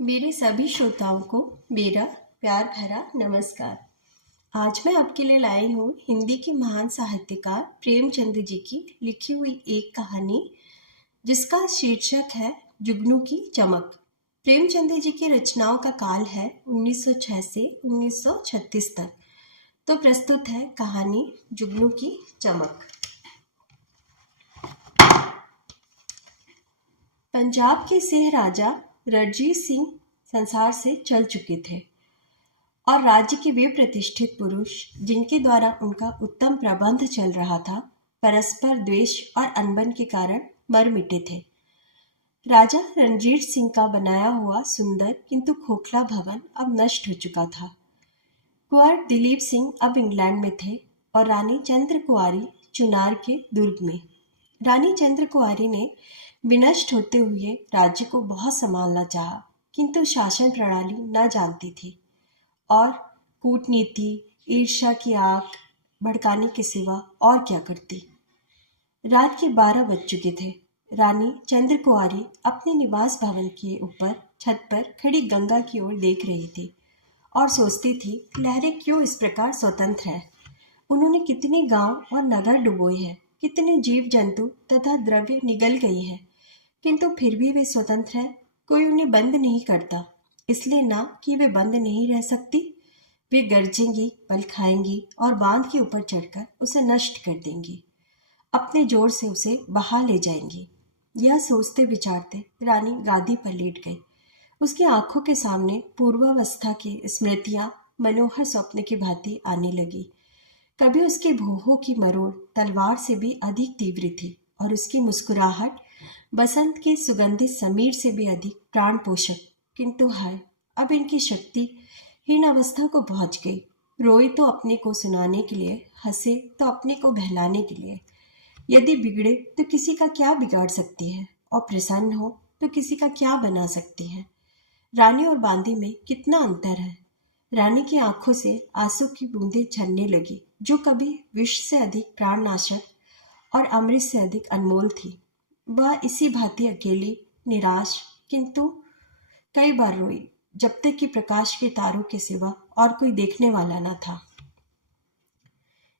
मेरे सभी श्रोताओं को मेरा प्यार भरा नमस्कार। आज मैं आपके लिए लाई हूँ हिंदी के महान साहित्यकार प्रेमचंद जी की लिखी हुई एक कहानी जिसका शीर्षक है जुगनू की चमक। प्रेमचंद जी की रचनाओं का काल है 1906 से 1936 तक। तो प्रस्तुत है कहानी जुगनू की चमक। पंजाब के सिंह राजा रणजीत सिंह संसार से चल चुके थे और राज्य के वे प्रतिष्ठित पुरुष जिनके द्वारा उनका उत्तम प्रबंध चल रहा था परस्पर द्वेष और अनबन के कारण मर मिटे थे। राजा रणजीत सिंह का बनाया हुआ सुंदर किंतु खोखला भवन अब नष्ट हो चुका था। कुंवर दिलीप सिंह अब इंग्लैंड में थे और रानी चंद्र कुंवारी चुनार के दुर्ग में। रानी चंद्र कुंवारी ने विनष्ट होते हुए राज्य को बहुत संभालना चाहा, किंतु शासन प्रणाली न जानती थी और कूटनीति ईर्ष्या की आग भड़काने के सिवा और क्या करती। रात के 12 बज चुके थे। रानी चंद्र कुंवारी अपने निवास भवन के ऊपर छत पर खड़ी गंगा की ओर देख रही थी और सोचती थी लहरें क्यों इस प्रकार स्वतंत्र है। उन्होंने कितने गांव और नगर डुबोए हैं, कितने जीव जंतु तथा द्रव्य निगल गई है, किंतु फिर भी वे स्वतंत्र है। कोई उन्हें बंद नहीं करता, इसलिए ना कि वे बंद नहीं रह सकती, वे गरजेंगी, पल खाएंगी और बांध के ऊपर चढ़कर उसे नष्ट कर देंगी, अपने जोर से उसे बहा ले जाएंगी। यह सोचते विचारते रानी गादी पर लेट गई। उसकी आंखों के सामने पूर्वावस्था की स्मृतियां मनोहर स्वप्न की भांति आने लगी। कभी उसकी भौहों की मरोड़ तलवार से भी अधिक तीव्र थी और उसकी मुस्कुराहट बसंत के सुगंधित समीर से भी अधिक प्राण पोषक। किंतु हाय, अब इनकी शक्ति हीन अवस्था को पहुंच गई। रोई तो अपने को सुनाने के लिए, हंसे तो अपने को बहलाने के लिए। यदि बिगड़े तो किसी का क्या बिगाड़ सकती है और प्रसन्न हो तो किसी का क्या बना सकती है। रानी और बांदी में कितना अंतर है। रानी की आंखों से आंसू की बूंदें झरने लगी, जो कभी विष से अधिक प्राणनाशक और अमृत से अधिक अनमोल थी। वह इसी भांति अकेली, निराश, किंतु कई बार रोई, जब तक कि प्रकाश के तारों के सिवा और कोई देखने वाला न था।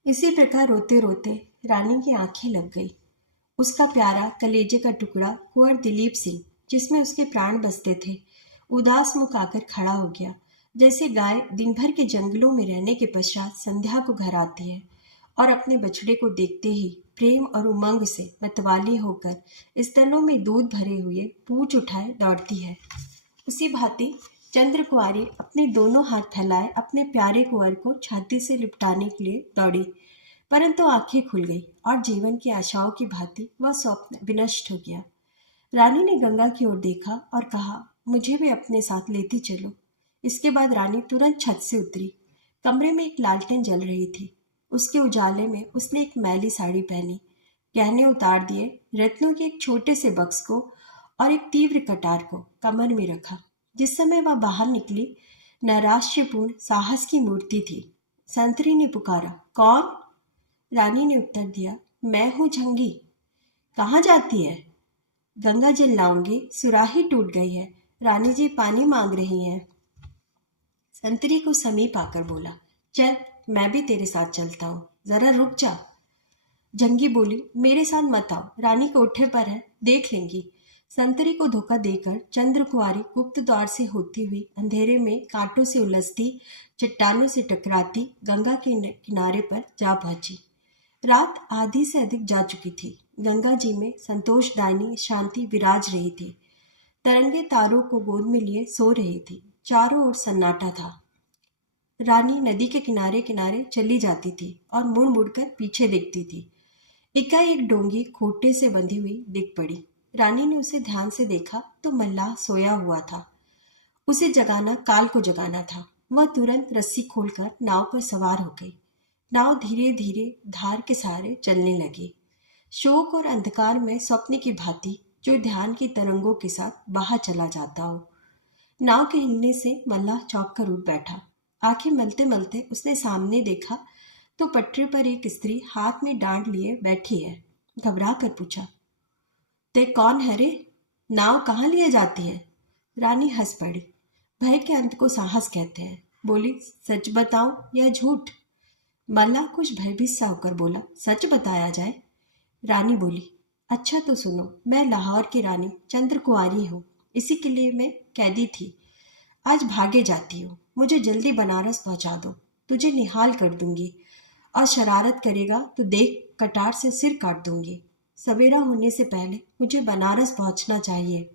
इसी प्रकार रोते रोते रानी की आंखें लग गई। उसका प्यारा कलेजे का टुकड़ा कुंवर दिलीप सिंह, जिसमें उसके प्राण बसते थे, उदास मुख आकर खड़ा हो गया। जैसे गाय दिन भर के जंगलों में रहने के पश्चात संध्या को घर आती है और अपने बछड़े को देखते ही प्रेम और उमंग से मतवाली होकर स्तनों में दूध भरे हुए पूंछ उठाए दौड़ती है, उसी भांति चंद्र कुंवारी अपने दोनों हाथ फैलाए अपने प्यारे कुंवर को छाती से लिपटाने के लिए दौड़ी, परंतु आंखें खुल गई और जीवन की आशाओं की भांति वह स्वप्न विनष्ट हो गया। रानी ने गंगा की ओर देखा और कहा, मुझे भी अपने साथ लेती चलो। इसके बाद रानी तुरंत छत से उतरी। कमरे में एक लालटेन जल रही थी। उसके उजाले में उसने एक मैली साड़ी पहनी, गहने उतार दिए, रत्नों के एक छोटे से बक्स को और एक तीव्र कटार को कमर में रखा। जिस समय वह बाहर निकली, नैराश्यपूर्ण साहस की मूर्ति थी। संतरी ने पुकारा, कौन? रानी ने उत्तर दिया, मैं हूं झंगी। कहाँ जाती है? गंगा जल लाऊंगी, सुराही टूट गई है, रानी जी पानी मांग रही हैं। संतरी को समीप आकर बोला, चल मैं भी तेरे साथ चलता हूँ, जरा रुक जा। जंगी बोली, मेरे साथ मत आओ, रानी कोठे पर है, देख लेंगी। संतरी को धोखा देकर चंद्र कुंवारी गुप्त द्वार से होती हुई अंधेरे में कांटों से उलझती, चट्टानों से टकराती गंगा के किनारे पर जा पहुंची। रात आधी से अधिक जा चुकी थी। गंगा जी में संतोषदायिनी शांति विराज रही थी। तरंगे तारों को गोद में लिए सो रही थी। चारों ओर सन्नाटा था। रानी नदी के किनारे किनारे चली जाती थी और मुड़ मुड़कर पीछे देखती थी। एकाएक डोंगी खोटे से बंधी हुई दिख पड़ी। रानी ने उसे ध्यान से देखा तो मल्लाह सोया हुआ था। उसे जगाना काल को जगाना था। वह तुरंत रस्सी खोलकर नाव पर सवार हो गई। नाव धीरे धीरे धार के सहारे चलने लगी। शोक और अंधकार में स्वप्न की भांति, जो ध्यान की तरंगों के साथ बाहर चला जाता हो। नाव के हिलने से मल्लाह चौंक कर उठ बैठा। आंखें मलते मलते उसने सामने देखा तो पटरी पर एक स्त्री हाथ में डांड लिए बैठी है। घबरा कर पूछा, ते कौन है रे? नाव कहाँ लिए जाती है? रानी हंस पड़ी। भय के अंत को साहस कहते हैं। बोली, सच बताऊं या झूठ? मल्लाह कुछ भयभीत सा होकर बोला, सच बताया जाए। रानी बोली, अच्छा तो सुनो, मैं लाहौर की रानी चंद्र कुंवारी हूँ। इसी के लिए मैं कैदी थी। आज भागे जाती हूँ। मुझे जल्दी बनारस पहुंचा दो। तुझे निहाल कर दूंगी और शरारत करेगा तो देख कटार से सिर काट दूंगी। सवेरा होने से पहले मुझे बनारस पहुंचना चाहिए।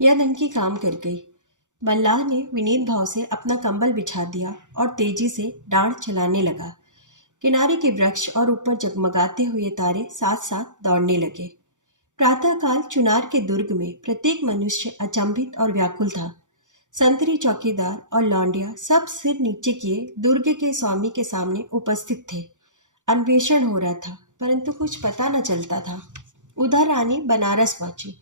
यह धमकी काम कर गई। मल्लाह ने विनीत भाव से अपना कंबल बिछा दिया और तेजी से डांड चलाने लगा। किनारे के वृक्ष और ऊपर जगमगाते हुए तारे साथ साथ दौड़ने लगे। प्रातःकाल चुनार के दुर्ग में प्रत्येक मनुष्य अचंभित और व्याकुल था। संतरी चौकीदार और लौंडिया सब सिर नीचे किए दुर्ग के स्वामी के सामने उपस्थित थे। अन्वेषण हो रहा था, परंतु कुछ पता न चलता था। उधर रानी बनारस पहुंची,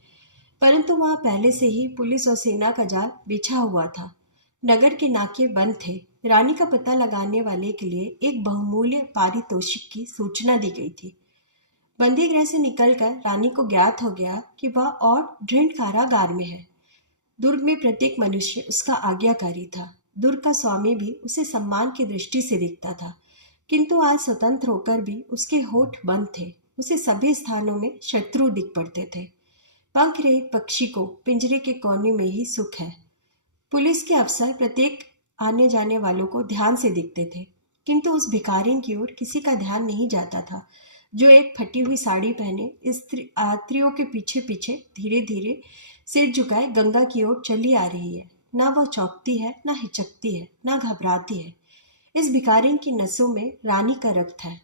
परंतु वहां पहले से ही पुलिस और सेना का जाल बिछा हुआ था। नगर के नाके बंद थे। रानी का पता लगाने वाले के लिए एक बहुमूल्य पारितोषिक की सूचना दी गई थी। बंदी गृह से निकलकर रानी को ज्ञात हो गया कि वह और दृढ़ कारागार में है। दुर्ग में प्रत्येक मनुष्य उसका आज्ञाकारी था। दुर्ग का स्वामी भी उसे सम्मान की दृष्टि से देखता था, किंतु आज स्वतंत्र होकर भी उसके होठ बंद थे। उसे सभी स्थानों में शत्रु दिख पड़ते थे। पंख रहित पक्षी को पिंजरे के कोने में ही सुख है। पुलिस के अफसर प्रत्येक आने जाने वालों को ध्यान से देखते थे, किंतु उस भिखारिन की ओर किसी का ध्यान नहीं जाता था, जो एक फटी हुई साड़ी पहने स्त्रियों के पीछे पीछे धीरे धीरे सिर झुकाए गंगा की ओर चली आ रही है। ना वह चौंकती है, ना हिचकती है, ना घबराती है। इस भिखारिन की नसों में रानी का रक्त है।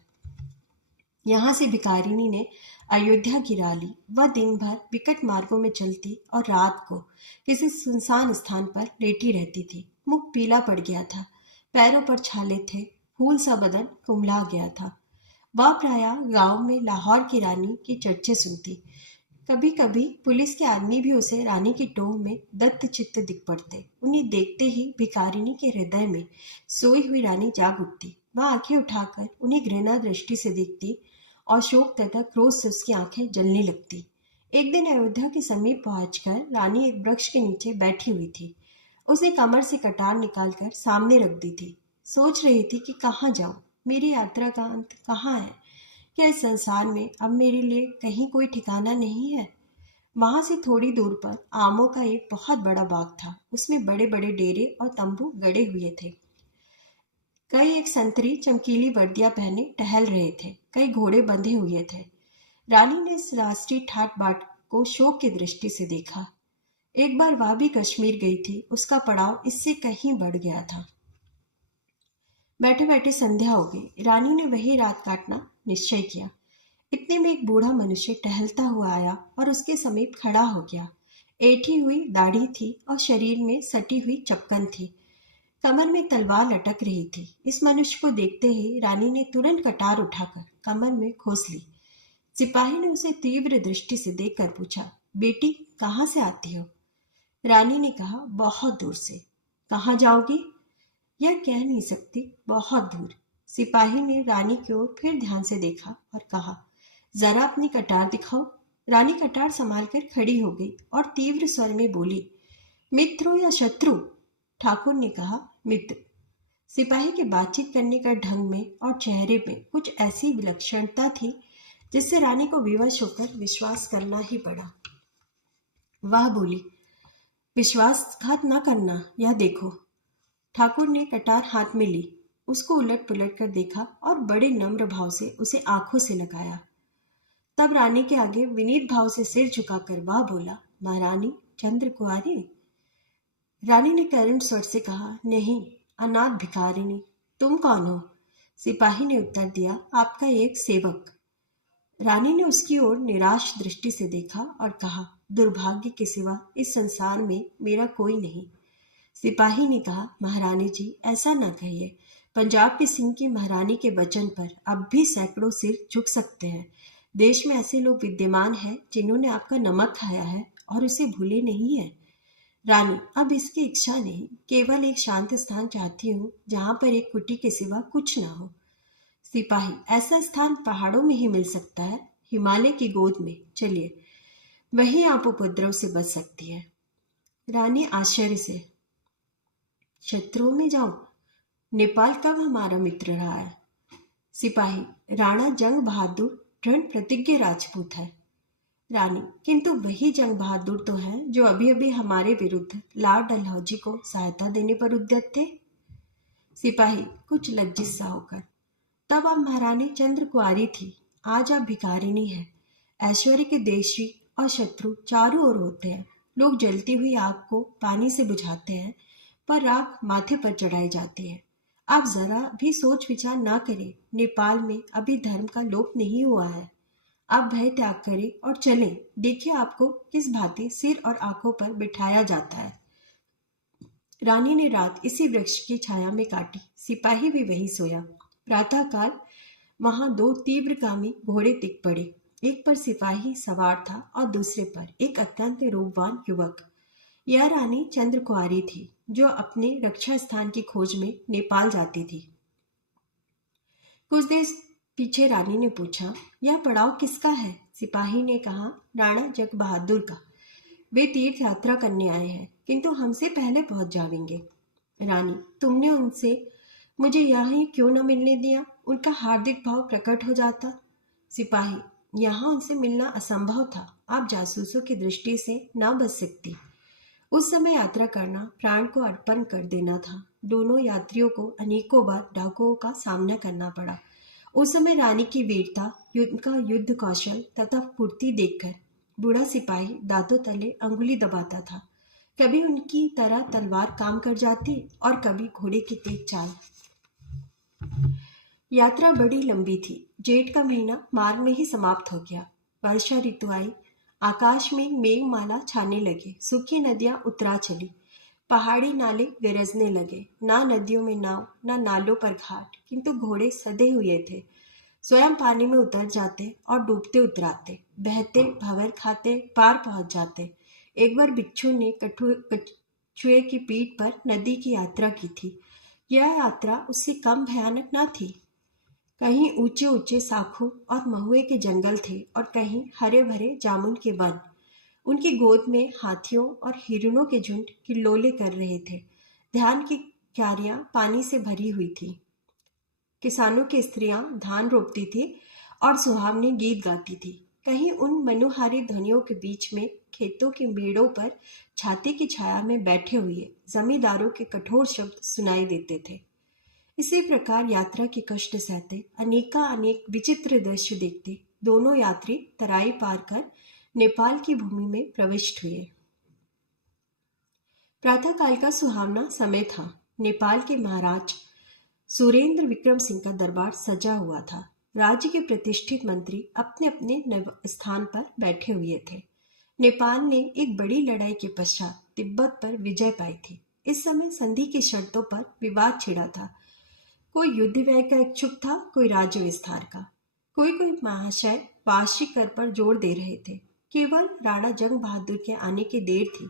यहाँ से भिखारिनी ने अयोध्या गिरा ली। वह दिन भर विकट मार्गों में चलती और रात को किसी सुनसान स्थान पर लेटी रहती थी। मुख पीला पड़ गया था, पैरों पर छाले थे, फूल सा बदन कुम्हला गया था। वह प्रायः गांव में लाहौर की रानी की चर्चे सुनती। कभी कभी पुलिस के आदमी भी उसे रानी की टोह में दत्त चित्त दिख पड़ते। उन्हें देखते ही भिखारिनी के हृदय में सोई हुई रानी जाग उठती। वह आंखें उठाकर उन्हें घृणा दृष्टि से देखती और शोक तथा क्रोध से उसकी आंखें जलने लगती। एक दिन अयोध्या के समीप पहुंचकर रानी एक वृक्ष के नीचे बैठी हुई थी। उसने कमर से कटार निकालकर सामने रख दी थी। सोच रही थी कि कहाँ जाऊं, मेरी यात्रा का अंत कहाँ है? क्या इस संसार में अब मेरे लिए कहीं कोई ठिकाना नहीं है? वहां से थोड़ी दूर पर आमों का एक बहुत बड़ा बाग था। उसमें बड़े बड़े डेरे और तंबू गड़े हुए थे। कई एक संतरी चमकीली वर्दियां पहने टहल रहे थे, कई घोड़े बंधे हुए थे। रानी ने इस राष्ट्रीय ठाट बाट को शोक की दृष्टि से देखा। एक बार वह भी कश्मीर गई थी, उसका पड़ाव इससे कहीं बढ़ गया था। बैठे बैठे संध्या हो गई। रानी ने वही रात काटना निश्चय किया। इतने में एक बूढ़ा मनुष्य टहलता हुआ आया और उसके समीप खड़ा हो गया। ऐठी हुई दाढ़ी थी और शरीर में सटी हुई चपकन थी। कमर में तलवार लटक रही थी। इस मनुष्य को देखते ही रानी ने तुरंत कटार उठाकर कमर में खोस ली। सिपाही ने उसे तीव्र दृष्टि से देखकर पूछा, बेटी कहाँ से आती हो? रानी ने कहा, बहुत दूर से। कहाँ जाओगी? यह कह नहीं सकती, बहुत दूर। सिपाही ने रानी की ओर फिर ध्यान से देखा और कहा, जरा अपनी कटार दिखाओ। रानी कटार संभालकर खड़ी हो गई और तीव्र स्वर में बोली, मित्र हो या शत्रु? ठाकुर ने कहा, मित्र। सिपाही के बातचीत करने का ढंग में और चेहरे में कुछ ऐसी विलक्षणता थी जिससे रानी को विवश होकर विश्वास करना ही पड़ा। वह बोली, विश्वासघात न करना, यह देखो। ठाकुर ने कटार हाथ में ली, उसको उलट पुलट कर देखा और बड़े नम्र भाव से उसे आंखों से लगाया। तब रानी के आगे विनीत भाव से सिर झुकाकर वह बोला, महारानी चंद्र कुंवारी? रानी ने करुण स्वर से कहा, नहीं, अनाथ भिखारिनी। तुम कौन हो? सिपाही ने उत्तर दिया, आपका एक सेवक। रानी ने उसकी ओर निराश दृष्टि से देखा और कहा, दुर्भाग्य के सिवा इस संसार में मेरा कोई नहीं। सिपाही ने कहा, महारानी जी ऐसा न कहिए। पंजाब के सिंह की महारानी के वचन पर अब भी सैकड़ों सिर झुक सकते हैं। देश में ऐसे लोग विद्यमान हैं जिन्होंने आपका नमक खाया है और उसे भूले नहीं है। रानी, अब इसकी इच्छा नहीं, केवल एक शांत स्थान चाहती हूँ जहाँ पर एक कुटी के सिवा कुछ ना हो। सिपाही, ऐसा स्थान पहाड़ों में ही मिल सकता है, हिमालय की गोद में। चलिए। वही आप उपद्रव से बच सकती है। रानी आश्चर्य से, शत्रुओं में जाऊं? नेपाल कब हमारा मित्र रहा है? सिपाही, राणा जंग बहादुर दृढ़ प्रतिज्ञ राजपूत है। रानी, किंतु वही जंग बहादुर तो है जो अभी अभी हमारे विरुद्ध लॉर्ड डलहौजी को सहायता देने पर उद्यत थे। सिपाही कुछ लज्जित सा होकर, तब आप महारानी चंद्र कुंवारी थी, आज आप भिखारिनी है। ऐश्वर्य के देशी और शत्रु चारों ओर होते हैं। लोग जलती हुई आग को पानी से बुझाते हैं, पर राख माथे पर चढ़ाई जाती है। आप जरा भी सोच विचार ना करें, नेपाल में अभी धर्म का लोप नहीं हुआ है। आप भय त्याग करें और चलें, देखिए आपको किस भांति सिर और आंखों पर बिठाया जाता है। रानी ने रात इसी वृक्ष की छाया में काटी। सिपाही भी वही सोया। प्रातःकाल वहां दो तीव्रगामी घोड़े दिख पड़े। एक पर सिपाही सवार था और दूसरे पर एक अत्यंत रूपवान युवक। यह रानी चंद्र कुंवारी थी, जो अपने रक्षा स्थान की खोज में नेपाल जाती थी। कुछ देर पीछे रानी ने पूछा, यह पड़ाव किसका है? सिपाही ने कहा, राणा जग बहादुर का। वे तीर्थ यात्रा करने आए हैं, किंतु हमसे पहले पहुंच जाएंगे। रानी, तुमने उनसे मुझे यहाँ क्यों न मिलने दिया? उनका हार्दिक भाव प्रकट हो जाता। सिपाही, यहाँ उनसे मिलना असंभव था। आप जासूसों की दृष्टि से ना बच सकती। उस समय यात्रा करना प्राण को अर्पण कर देना था। दोनों यात्रियों को अनेकों बार डाकुओं का सामना करना पड़ा। उस समय रानी की वीरता, उनका युद्ध कौशल तथा फुर्ती देखकर बूढ़ा सिपाही दांतों तले अंगुली दबाता था। कभी उनकी तरह तलवार काम कर जाती और कभी घोड़े की तेज चाल। यात्रा बड़ी लंबी थी। जेठ का महीना मार्ग में ही समाप्त हो गया। वर्षा ऋतु आई। आकाश में मेघमाला छाने लगे। सूखी नदियां उतरा चली। पहाड़ी नाले गरजने लगे। ना नदियों में नाव, ना नालों पर घाट, किंतु घोड़े सधे हुए थे। स्वयं पानी में उतर जाते और डूबते उतराते, बहते, भंवर खाते, पार पहुंच जाते। एक बार बिच्छू ने कछुए की पीठ पर नदी की यात्रा की थी। यह यात्रा उससे कम भयानक न थी। कहीं ऊंचे ऊंचे साखू और महुए के जंगल थे और कहीं हरे भरे जामुन के वन। उनकी गोद में हाथियों और हिरणों के झुंड किल्लोले कर रहे थे। धान की क्यारियां पानी से भरी हुई थी। किसानों की स्त्रियां धान रोपती थी और सुहावने गीत गाती थी। कहीं उन मनोहारी ध्वनियों के बीच में खेतों के मेड़ों पर छाते की छाया में बैठे हुए जमींदारों के कठोर शब्द सुनाई देते थे। इसी प्रकार यात्रा के कष्ट सहते, अनेक विचित्र दृश्य देखते दोनों यात्री तराई पार कर नेपाल की भूमि में प्रविष्ट हुए। प्रातःकाल का सुहावना समय था। नेपाल के महाराज सुरेंद्र विक्रम सिंह का दरबार सजा हुआ था। राज्य के प्रतिष्ठित मंत्री अपने अपने स्थान पर बैठे हुए थे। नेपाल ने एक बड़ी लड़ाई के पश्चात तिब्बत पर विजय पाई थी। इस समय संधि की शर्तों पर विवाद छिड़ा था। कोई युद्ध व्यय का इच्छुक था, कोई राज्य विस्तार का। कोई महाशय वार्षिक कर पर जोर दे रहे थे। केवल राणा जंग बहादुर के आने की देर थी।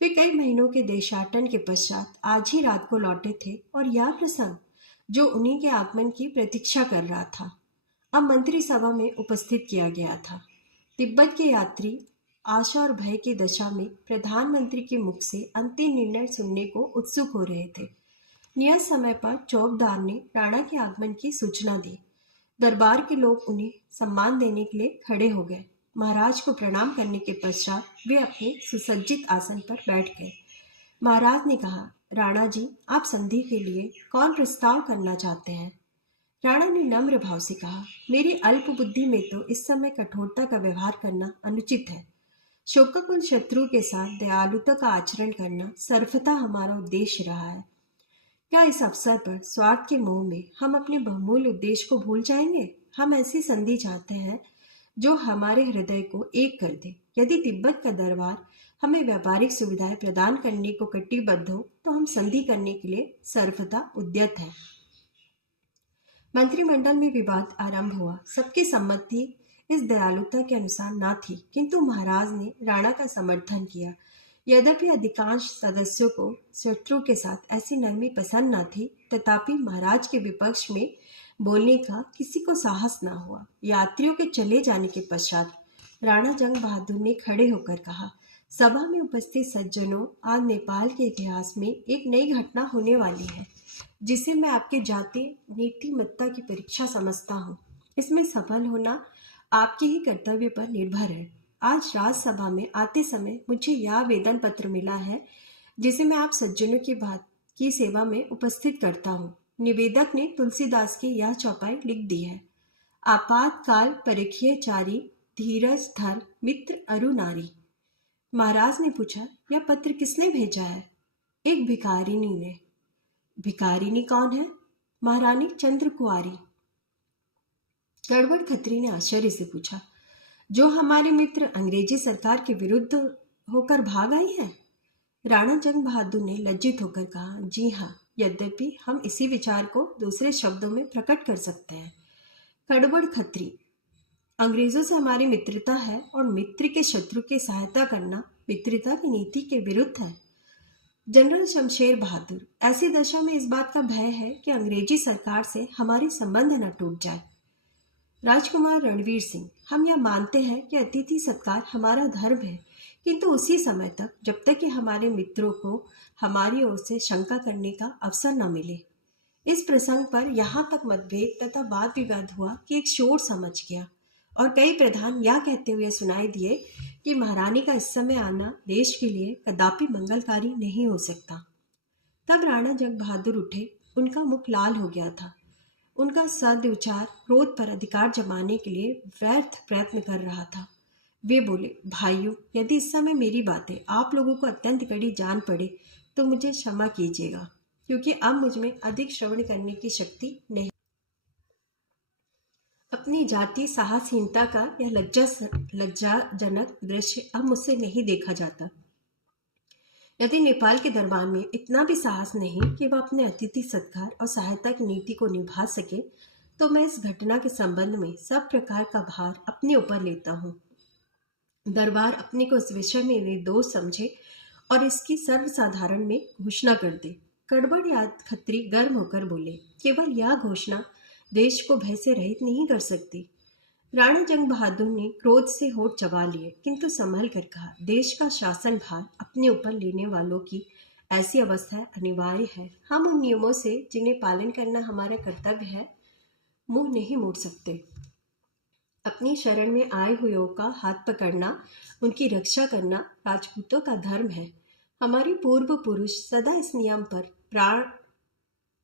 वे कई महीनों के देशाटन के पश्चात आज ही रात को लौटे थे और यह प्रसंग जो उन्हीं के आगमन की प्रतीक्षा कर रहा था, अब मंत्री सभा में उपस्थित किया गया था। तिब्बत के यात्री आशा और भय की दशा में प्रधानमंत्री के मुख से अंतिम निर्णय सुनने को उत्सुक हो रहे थे। नियत समय पर चौकीदार ने राणा के आगमन की सूचना दी। दरबार के लोग उन्हें सम्मान देने के लिए खड़े हो गए। महाराज को प्रणाम करने के पश्चात वे अपने सुसज्जित आसन पर बैठ गए। महाराज ने कहा, राणा जी, आप संधि के लिए कौन प्रस्ताव करना चाहते हैं? राणा ने नम्र भाव से कहा, मेरी अल्प बुद्धि में तो इस समय कठोरता का व्यवहार करना अनुचित है। शोकाकुल शत्रु के साथ दयालुता का आचरण करना सर्वथा हमारा उद्देश्य रहा है। क्या इस अवसर पर स्वार्थ के मोह में हम अपने बहुमूल्य उद्देश्य को भूल जाएंगे? हम ऐसी संधि चाहते हैं जो हमारे हृदय को एक कर दे। यदि तिब्बत का दरबार हमें व्यापारिक सुविधाएं प्रदान करने को कटिबद्ध हो तो हम संधि करने के लिए सर्वथा उद्यत हैं। मंत्रिमंडल में विवाद आरंभ हुआ। सबकी सम्मति इस दयालुता के अनुसार न थी, किंतु महाराज ने राणा का समर्थन किया। यद्यपि अधिकांश सदस्यों को शत्रु के साथ ऐसी नरमी पसंद न थी, तथापि महाराज के विपक्ष में बोलने का किसी को साहस न हुआ। यात्रियों के चले जाने के पश्चात राणा जंग बहादुर ने खड़े होकर कहा, सभा में उपस्थित सज्जनों, आज नेपाल के इतिहास में एक नई घटना होने वाली है जिसे मैं आपके जातीय नीतिमत्ता की परीक्षा समझता हूँ। इसमें सफल होना आपके ही कर्तव्य पर निर्भर है। आज राज्यसभा में आते समय मुझे यह आवेदन पत्र मिला है जिसे मैं आप सज्जनों की बात की सेवा में उपस्थित करता हूँ। निवेदक ने तुलसीदास की यह चौपाई लिख दी है। आपातकाल परिखिए चारी, धीरज धर मित्र अरु नारी। महाराज ने पूछा, यह पत्र किसने भेजा है? एक भिखारिनी ने। भिखारिनी कौन है? महारानी चंद्र कुंवारी। गड़बड़ खत्री ने आश्चर्य से पूछा, जो हमारे मित्र अंग्रेजी सरकार के विरुद्ध होकर भाग आई है? राणा जंग बहादुर ने लज्जित होकर कहा, जी हाँ, यद्यपि हम इसी विचार को दूसरे शब्दों में प्रकट कर सकते हैं। गड़बड़ खत्री, अंग्रेजों से हमारी मित्रता है और मित्र के शत्रु की सहायता करना मित्रता की नीति के विरुद्ध है। जनरल शमशेर बहादुर, ऐसी दशा में इस बात का भय है कि अंग्रेजी सरकार से हमारे संबंध न टूट जाए। राजकुमार रणवीर सिंह, हम यह मानते हैं कि अतिथि सत्कार हमारा धर्म है, किंतु उसी समय तक जब तक कि हमारे मित्रों को हमारी ओर से शंका करने का अवसर न मिले। इस प्रसंग पर यहाँ तक मतभेद तथा वाद विवाद हुआ कि एक शोर समझ गया और कई प्रधान यह कहते हुए सुनाई दिए कि महारानी का इस समय आना देश के लिए कदापि मंगलकारी नहीं हो सकता। तब राणा जंग बहादुर उठे। उनका मुख लाल हो गया था। उनका सद्विचार क्रोध पर अधिकार जमाने के लिए व्यर्थ प्रयत्न कर रहा था। वे बोले, भाइयों, यदि इस समय मेरी बातें आप लोगों को अत्यंत कड़ी जान पड़े तो मुझे क्षमा कीजिएगा, क्योंकि अब मुझ में अधिक श्रवण करने की शक्ति नहीं। अपनी जाति साहसहीनता का यह लज्जाजनक दृश्य अब मुझसे नहीं देखा जाता। यदि नेपाल के दरबार में इतना भी साहस नहीं कि वह अपने अतिथि सत्कार और सहायता की नीति को निभा सके, तो मैं इस घटना के संबंध में सब प्रकार का भार अपने ऊपर लेता हूँ। दरबार अपने को इस विषय में निर्दोष समझे और इसकी सर्वसाधारण में घोषणा कर दे। गड़बड़ याद खत्री गर्म होकर बोले, केवल यह घोषणा देश को भय से रहित नहीं कर सकती। राणा जंग बहादुर ने क्रोध से होठ चबा लिए, किंतु संभल कर कहा, देश का शासन भार अपने ऊपर लेने वालों की ऐसी अवस्था अनिवार्य है। हम उन नियमों से जिन्हें पालन करना हमारा कर्तव्य है मुंह नहीं मोड़ सकते। अपनी शरण में आए हुओं का हाथ पकड़ना, उनकी रक्षा करना राजपूतों का धर्म है। हमारे पूर्व पुरुष सदा इस नियम पर प्राण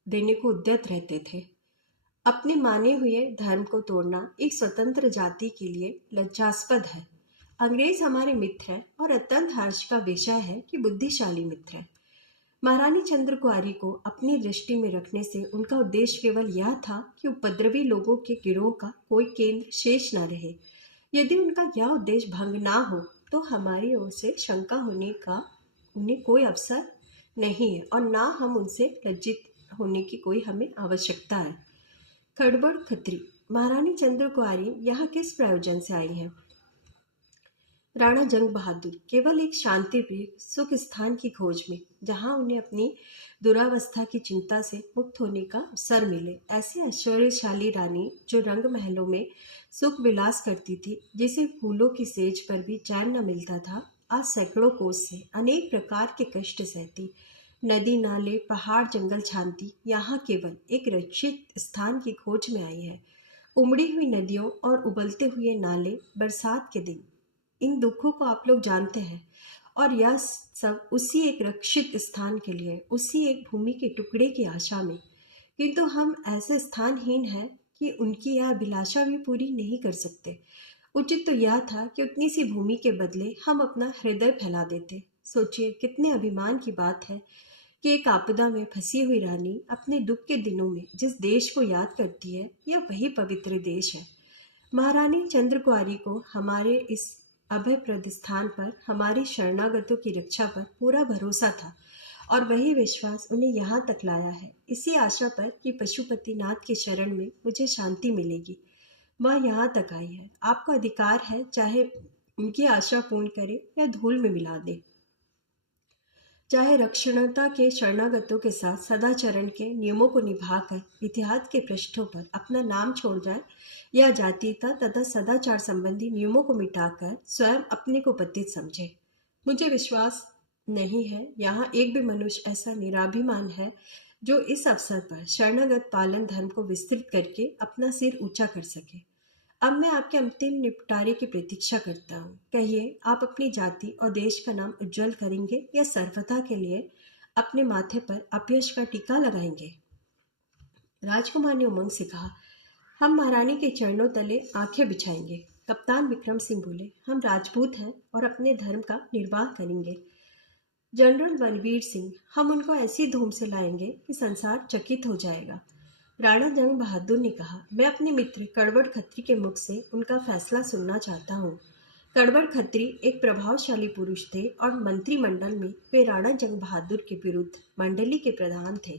देने को उद्यत रहते थे। अपने माने हुए धर्म को तोड़ना एक स्वतंत्र जाति के लिए लज्जास्पद है। अंग्रेज हमारे मित्र हैं और अत्यंत हर्ष का विषय है कि बुद्धिशाली मित्र हैं। महारानी चंद्र कुंवारी को अपनी दृष्टि में रखने से उनका उद्देश्य केवल यह था कि उपद्रवी लोगों के गिरोह का कोई केंद्र शेष न रहे। यदि उनका यह उद्देश्य भंग ना हो तो हमारी ओर से शंका होने का उन्हें कोई अवसर नहीं है और ना हम उनसे लज्जित होने की कोई हमें आवश्यकता है। खड़बड़ खत्री, महारानी चंद्र कुंवारी यहाँ किस प्रयोजन से आई है? राणा जंग बहादुर, केवल एक शांति प्रिय सुख स्थान की खोज में, जहां उन्हें अपनी दुरावस्था की चिंता से मुक्त होने का अवसर मिले। ऐसी ऐश्वर्यशाली रानी जो रंग महलों में सुख विलास करती थी, जिसे फूलों की सेज पर भी चैन न मिलता था, आज सैकड़ों कोस से अनेक प्रकार के कष्ट सहती, नदी नाले पहाड़ जंगल छानती, यहाँ केवल एक रक्षित स्थान की खोज में आई है। उमड़ी हुई नदियों और उबलते हुए नाले, बरसात के दिन, इन दुखों को आप लोग जानते हैं और यह सब उसी एक रक्षित स्थान के लिए, उसी एक भूमि के टुकड़े की आशा में। किंतु हम ऐसे स्थानहीन हैं कि उनकी यह अभिलाषा भी पूरी नहीं कर सकते। उचित तो यह था कि उतनी सी भूमि के बदले हम अपना हृदय फैला देते। सोचिए कितने अभिमान की बात है कि एक आपदा में फंसी हुई रानी अपने दुख के दिनों में जिस देश को याद करती है, यह वही पवित्र देश है। महारानी चंद्र कुंवारी को हमारे इस अभयप्रद स्थान पर, हमारे शरणागतों की रक्षा पर पूरा भरोसा था और वही विश्वास उन्हें यहाँ तक लाया है, इसी आशा पर कि पशुपतिनाथ के शरण में मुझे शांति मिलेगी। वह यहाँ तक आई है। आपका अधिकार है चाहे उनकी आशा पूर्ण करे या धूल में मिला दे। चाहे रक्षणता के शरणागतों के साथ सदाचरण के नियमों को निभाकर इतिहास के पृष्ठों पर अपना नाम छोड़ जाए या जातीयता तथा सदाचार संबंधी नियमों को मिटाकर स्वयं अपने को पतित समझे। मुझे विश्वास नहीं है यहाँ एक भी मनुष्य ऐसा निराभिमान है जो इस अवसर पर शरणागत पालन धर्म को विस्तृत करके अपना सिर ऊंचा कर सके। अब मैं आपके अंतिम निपटारे की प्रतीक्षा करता हूँ। कहिए, आप अपनी जाति और देश का नाम उज्जवल करेंगे या सर्वथा के लिए अपने माथे पर अपयश का टीका लगाएंगे? राजकुमार ने उमंग से कहा, हम महारानी के चरणों तले आंखें बिछाएंगे। कप्तान विक्रम सिंह बोले, हम राजपूत हैं और अपने धर्म का निर्वाह करेंगे। जनरल रणवीर सिंह, हम उनको ऐसी धूम से लाएंगे कि संसार चकित हो जाएगा। राणा जंग बहादुर ने कहा, मैं अपने मित्र कड़वड़ खत्री के मुख से उनका फैसला सुनना चाहता हूँ। कड़वड़ खत्री एक प्रभावशाली पुरुष थे और मंत्रिमंडल में वे राणा जंग बहादुर के विरुद्ध मंडली के प्रधान थे।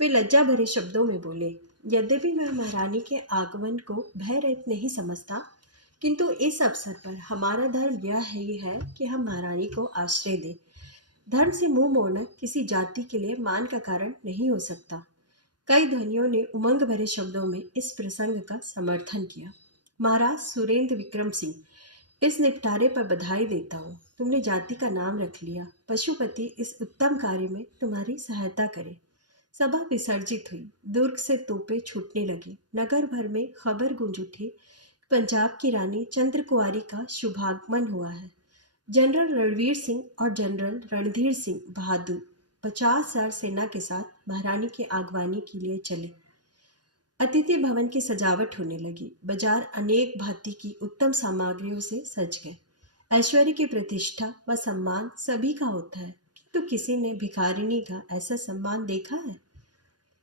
वे लज्जा भरे शब्दों में बोले, यद्यपि मैं महारानी के आगमन को भय रहित नहीं समझता, किंतु इस अवसर पर हमारा धर्म यह ही है कि हम महारानी को आश्रय दें। धर्म से मुंह मोड़ना किसी जाति के लिए मान का कारण नहीं हो सकता। कई ध्वनियों ने उमंग भरे शब्दों में इस प्रसंग का समर्थन किया। महाराज सुरेंद्र विक्रम सिंह, इस निपटारे पर बधाई देता हूँ। तुमने जाति का नाम रख लिया। पशुपति इस उत्तम कार्य में तुम्हारी सहायता करे। सभा विसर्जित हुई। दुर्ग से तोपें छूटने लगी। नगर भर में खबर गूंज उठी, पंजाब की रानी चंद्र कुंवारी का शुभागमन हुआ है। जनरल रणवीर सिंह और जनरल रणधीर सिंह बहादुर 50,000 सेना के साथ महारानी के आगवानी के लिए चले। अतिथि भवन की सजावट होने लगी। बाजार अनेक भांति की उत्तम सामग्रियों से सज गए। ऐश्वर्य की प्रतिष्ठा व सम्मान सभी का होता है, किंतु किसी ने भिखारिनी का ऐसा सम्मान देखा है?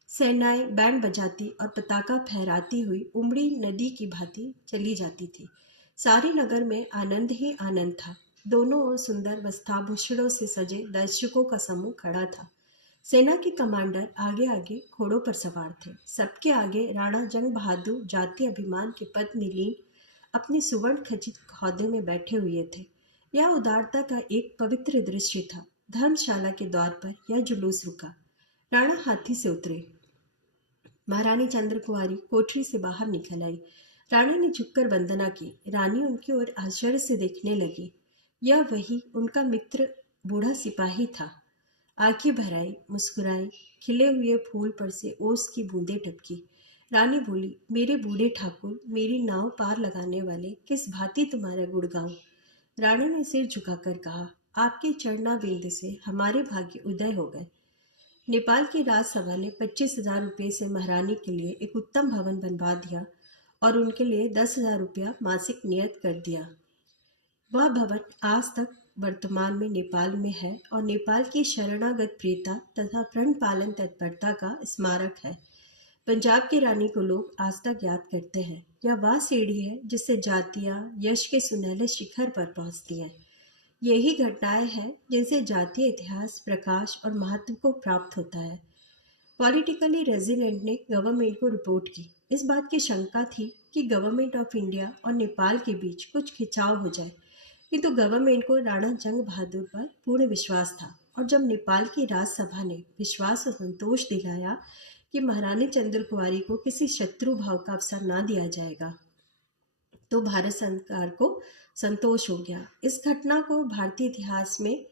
सेनाएं बैंड बजाती और पताका फहराती हुई उमड़ी नदी की भांति चली जाती थी। सारे नगर में आनंद ही आनंद था। दोनों ओर सुंदर वस्त्राभूषणों से सजे दर्शकों का समूह खड़ा था। सेना के कमांडर आगे आगे घोड़ों पर सवार थे। सबके आगे राणा जंग बहादुर जातीय अभिमान के पद में लीन अपने सुवर्ण खचित हौदे में बैठे हुए थे। यह उदारता का एक पवित्र दृश्य था। धर्मशाला के द्वार पर यह जुलूस रुका। राणा हाथी से उतरे। महारानी चंद्र कुंवारी कोठरी से बाहर निकल आई। राणा ने झुककर वंदना की। रानी उनकी ओर आश्चर्य से देखने लगी। यह वही उनका मित्र बूढ़ा सिपाही था। आंखें भर आई, मुस्कुराई। खिले हुए फूल पर से ओस की बूंदें टपकी। रानी बोली, मेरे बूढ़े ठाकुर, मेरी नाव पार लगाने वाले, किस भांति तुम्हारा गुण गाऊं? राणा ने सिर झुकाकर कहा, आपके चरणाबिंद से हमारे भाग्य उदय हो गए। नेपाल की राजसभा ने 25,000 रुपये से महारानी के लिए एक उत्तम भवन बनवा दिया और उनके लिए 10,000 रुपया मासिक नियत कर दिया। वह भवन आज तक वर्तमान में नेपाल में है और नेपाल की शरणागत प्रियता तथा प्रण पालन तत्परता का स्मारक है। पंजाब की रानी को लोग आज तक याद करते हैं। यह वह सीढ़ी है जिससे जातियां यश के सुनहले शिखर पर पहुंचती हैं। यही घटनाएं हैं जिनसे जातीय इतिहास प्रकाश और महत्व को प्राप्त होता है। पॉलिटिकली रेजिडेंट ने गवर्नमेंट को रिपोर्ट की। इस बात की शंका थी कि गवर्नमेंट ऑफ इंडिया और नेपाल के बीच कुछ खिंचाव हो जाए, किंतु गवर्नमेंट को राणा जंग बहादुर पर पूर्ण विश्वास था। और जब नेपाल की राजसभा ने विश्वास और संतोष दिलाया कि महारानी चंद्र कुंवारी को किसी शत्रु भाव का अवसर ना दिया जाएगा, तो भारत सरकार को संतोष हो गया। इस घटना को भारतीय इतिहास में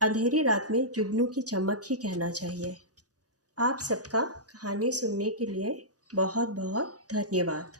अंधेरी रात में जुगनू की चमक ही कहना चाहिए। आप सबका कहानी सुनने के लिए बहुत बहुत धन्यवाद।